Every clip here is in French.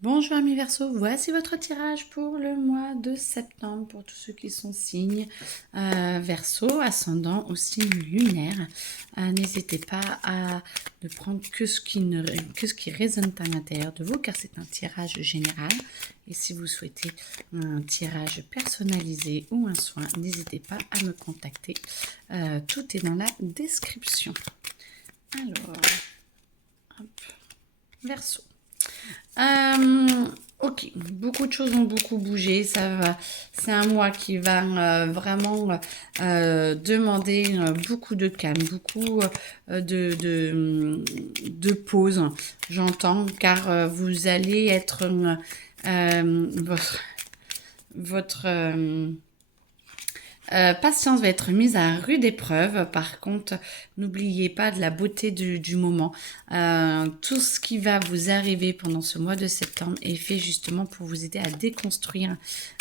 Bonjour amis Verseau, voici votre tirage pour le mois de septembre pour tous ceux qui sont signes Verseau, ascendant ou signe lunaire. N'hésitez pas à ne prendre que ce qui résonne à l'intérieur de vous car c'est un tirage général. Et si vous souhaitez un tirage personnalisé ou un soin, n'hésitez pas à me contacter. Tout est dans la description. Alors, hop, Verseau. Ok, beaucoup de choses ont beaucoup bougé. Ça va, c'est un mois qui va vraiment demander beaucoup de calme, beaucoup de pause. J'entends, car vous allez être votre patience va être mise à rude épreuve. Par contre, n'oubliez pas de la beauté du moment. Tout ce qui va vous arriver pendant ce mois de septembre est fait justement pour vous aider à déconstruire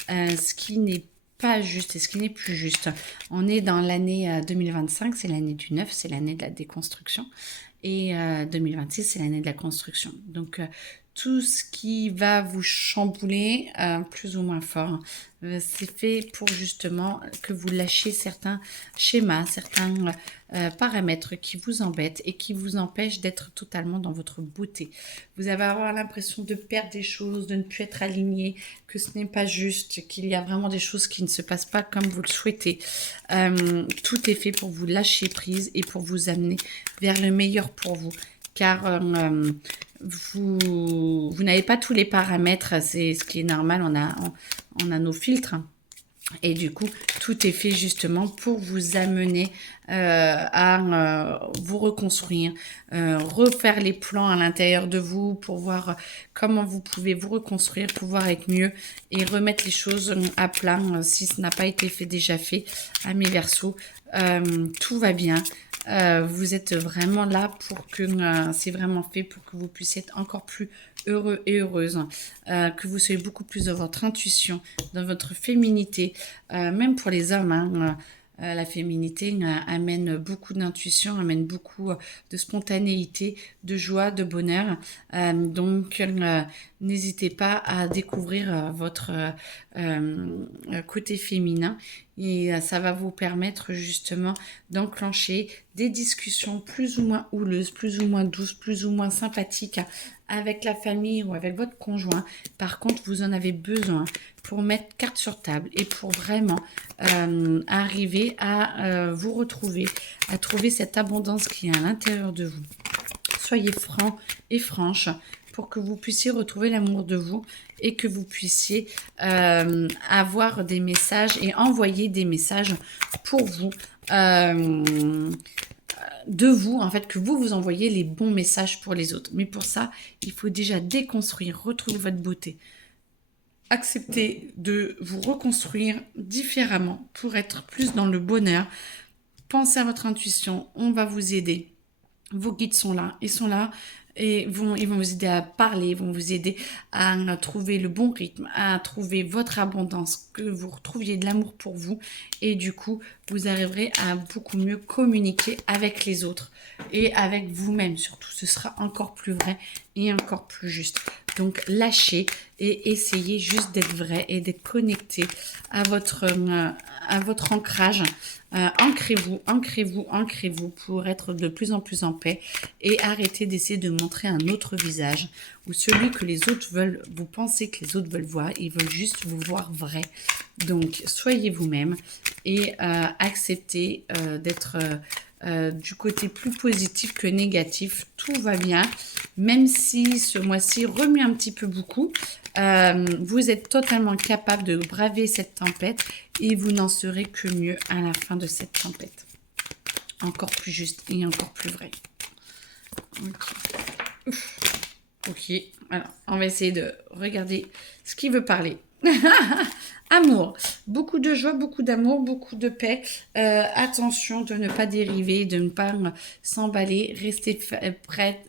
ce qui n'est pas juste et ce qui n'est plus juste. On est dans l'année 2025, c'est l'année du neuf, c'est l'année de la déconstruction. Et 2026, c'est l'année de la construction. Donc, tout ce qui va vous chambouler plus ou moins fort, c'est fait pour justement que vous lâchiez certains schémas, certains paramètres qui vous embêtent et qui vous empêchent d'être totalement dans votre beauté. Vous allez avoir l'impression de perdre des choses, de ne plus être aligné, que ce n'est pas juste, qu'il y a vraiment des choses qui ne se passent pas comme vous le souhaitez. Tout est fait pour vous lâcher prise et pour vous amener vers le meilleur pour vous. Car vous n'avez pas tous les paramètres, c'est ce qui est normal, on a nos filtres. Et du coup, tout est fait justement pour vous amener à vous reconstruire, refaire les plans à l'intérieur de vous pour voir comment vous pouvez vous reconstruire, pouvoir être mieux et remettre les choses à plat si ce n'a pas été fait déjà fait. À mes Verseaux, tout va bien. Vous êtes vraiment là pour que c'est vraiment fait pour que vous puissiez être encore plus heureux et heureuse, que vous soyez beaucoup plus dans votre intuition, dans votre féminité, même pour les hommes. La féminité amène beaucoup d'intuition, amène beaucoup de spontanéité, de joie, de bonheur. Donc, n'hésitez pas à découvrir votre côté féminin et ça va vous permettre justement d'enclencher des discussions plus ou moins houleuses, plus ou moins douces, plus ou moins sympathiques avec la famille ou avec votre conjoint. Par contre, vous en avez besoin pour mettre carte sur table et pour vraiment arriver à vous retrouver, à trouver cette abondance qui est à l'intérieur de vous. Soyez francs et franches pour que vous puissiez retrouver l'amour de vous et que vous puissiez avoir des messages et envoyer des messages pour vous. De vous, en fait, que vous envoyez les bons messages pour les autres. Mais pour ça, il faut déjà déconstruire, retrouver votre beauté. Accepter de vous reconstruire différemment pour être plus dans le bonheur. Pensez à votre intuition, on va vous aider. Vos guides sont là, ils sont là et ils vont vous aider à parler, ils vont vous aider à trouver le bon rythme, à trouver votre abondance, que vous retrouviez de l'amour pour vous et du coup, vous arriverez à beaucoup mieux communiquer avec les autres et avec vous-même surtout. Ce sera encore plus vrai et encore plus juste. Donc, lâchez et essayez juste d'être vrai et d'être connecté à votre ancrage. Ancrez-vous, ancrez-vous, ancrez-vous pour être de plus en plus en paix et arrêtez d'essayer de montrer un autre visage ou celui que les autres veulent, vous pensez que les autres veulent voir, ils veulent juste vous voir vrai. Donc, soyez vous-même et acceptez d'être du côté plus positif que négatif. Tout va bien, même si ce mois-ci remue un petit peu beaucoup. Vous êtes totalement capable de braver cette tempête et vous n'en serez que mieux à la fin de cette tempête. Encore plus juste et encore plus vrai. Ok, alors on va essayer de regarder ce qui veut parler. Amour, beaucoup de joie, beaucoup d'amour, beaucoup de paix. Attention de ne pas dériver, de ne pas s'emballer. Restez prête,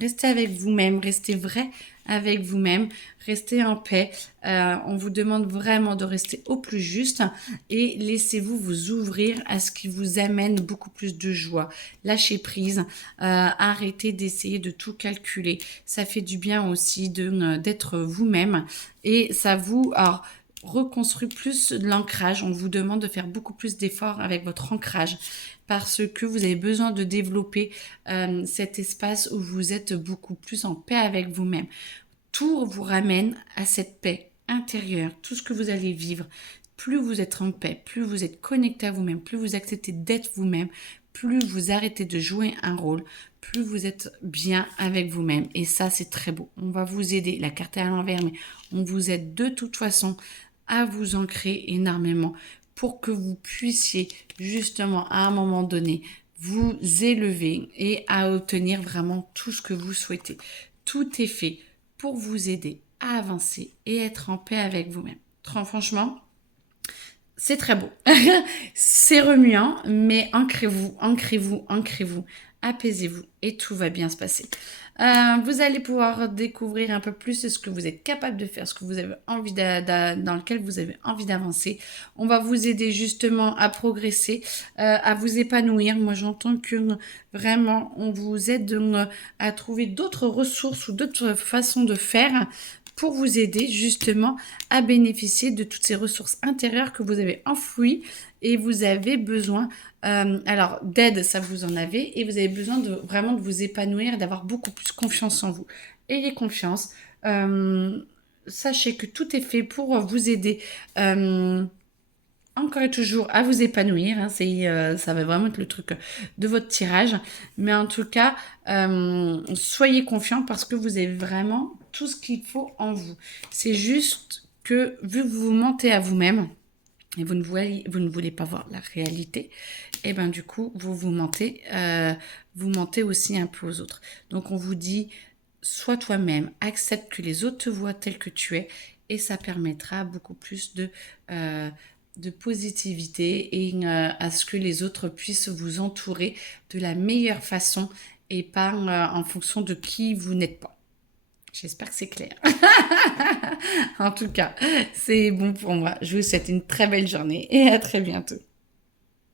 restez avec vous-même, restez vrai avec vous-même, restez en paix. On vous demande vraiment de rester au plus juste et laissez-vous vous ouvrir à ce qui vous amène beaucoup plus de joie. Lâchez prise, arrêtez d'essayer de tout calculer. Ça fait du bien aussi d'être vous-même et ça vous... Alors, reconstruit plus l'ancrage. On vous demande de faire beaucoup plus d'efforts avec votre ancrage parce que vous avez besoin de développer cet espace où vous êtes beaucoup plus en paix avec vous-même. Tout vous ramène à cette paix intérieure, tout ce que vous allez vivre. Plus vous êtes en paix, plus vous êtes connecté à vous-même, plus vous acceptez d'être vous-même, plus vous arrêtez de jouer un rôle, plus vous êtes bien avec vous-même. Et ça, c'est très beau. On va vous aider. La carte est à l'envers, mais on vous aide de toute façon à vous ancrer énormément pour que vous puissiez justement à un moment donné vous élever et à obtenir vraiment tout ce que vous souhaitez. Tout est fait pour vous aider à avancer et être en paix avec vous-même. Franchement, c'est très beau. C'est remuant, mais ancrez-vous, ancrez-vous, ancrez-vous, apaisez-vous et tout va bien se passer. Vous allez pouvoir découvrir un peu plus ce que vous êtes capable de faire, ce que vous avez envie dans lequel vous avez envie d'avancer. On va vous aider justement à progresser, à vous épanouir. Moi, j'entends que vraiment, on vous aide à trouver d'autres ressources ou d'autres façons de faire pour vous aider justement à bénéficier de toutes ces ressources intérieures que vous avez enfouies et vous avez besoin alors d'aide, ça vous en avez et vous avez besoin vraiment de vous épanouir, d'avoir beaucoup plus confiance en vous. Ayez confiance, sachez que tout est fait pour vous aider encore et toujours à vous épanouir, hein, ça va vraiment être le truc de votre tirage, mais en tout cas, soyez confiants parce que vous avez vraiment tout ce qu'il faut en vous. C'est juste que vu que vous vous mentez à vous-même, et vous ne voulez pas voir la réalité, et ben du coup, vous mentez aussi un peu aux autres. Donc on vous dit, sois toi-même, accepte que les autres te voient tel que tu es, et ça permettra beaucoup plus de positivité et à ce que les autres puissent vous entourer de la meilleure façon et pas en fonction de qui vous n'êtes pas. J'espère que c'est clair. En tout cas, c'est bon pour moi. Je vous souhaite une très belle journée et à très bientôt.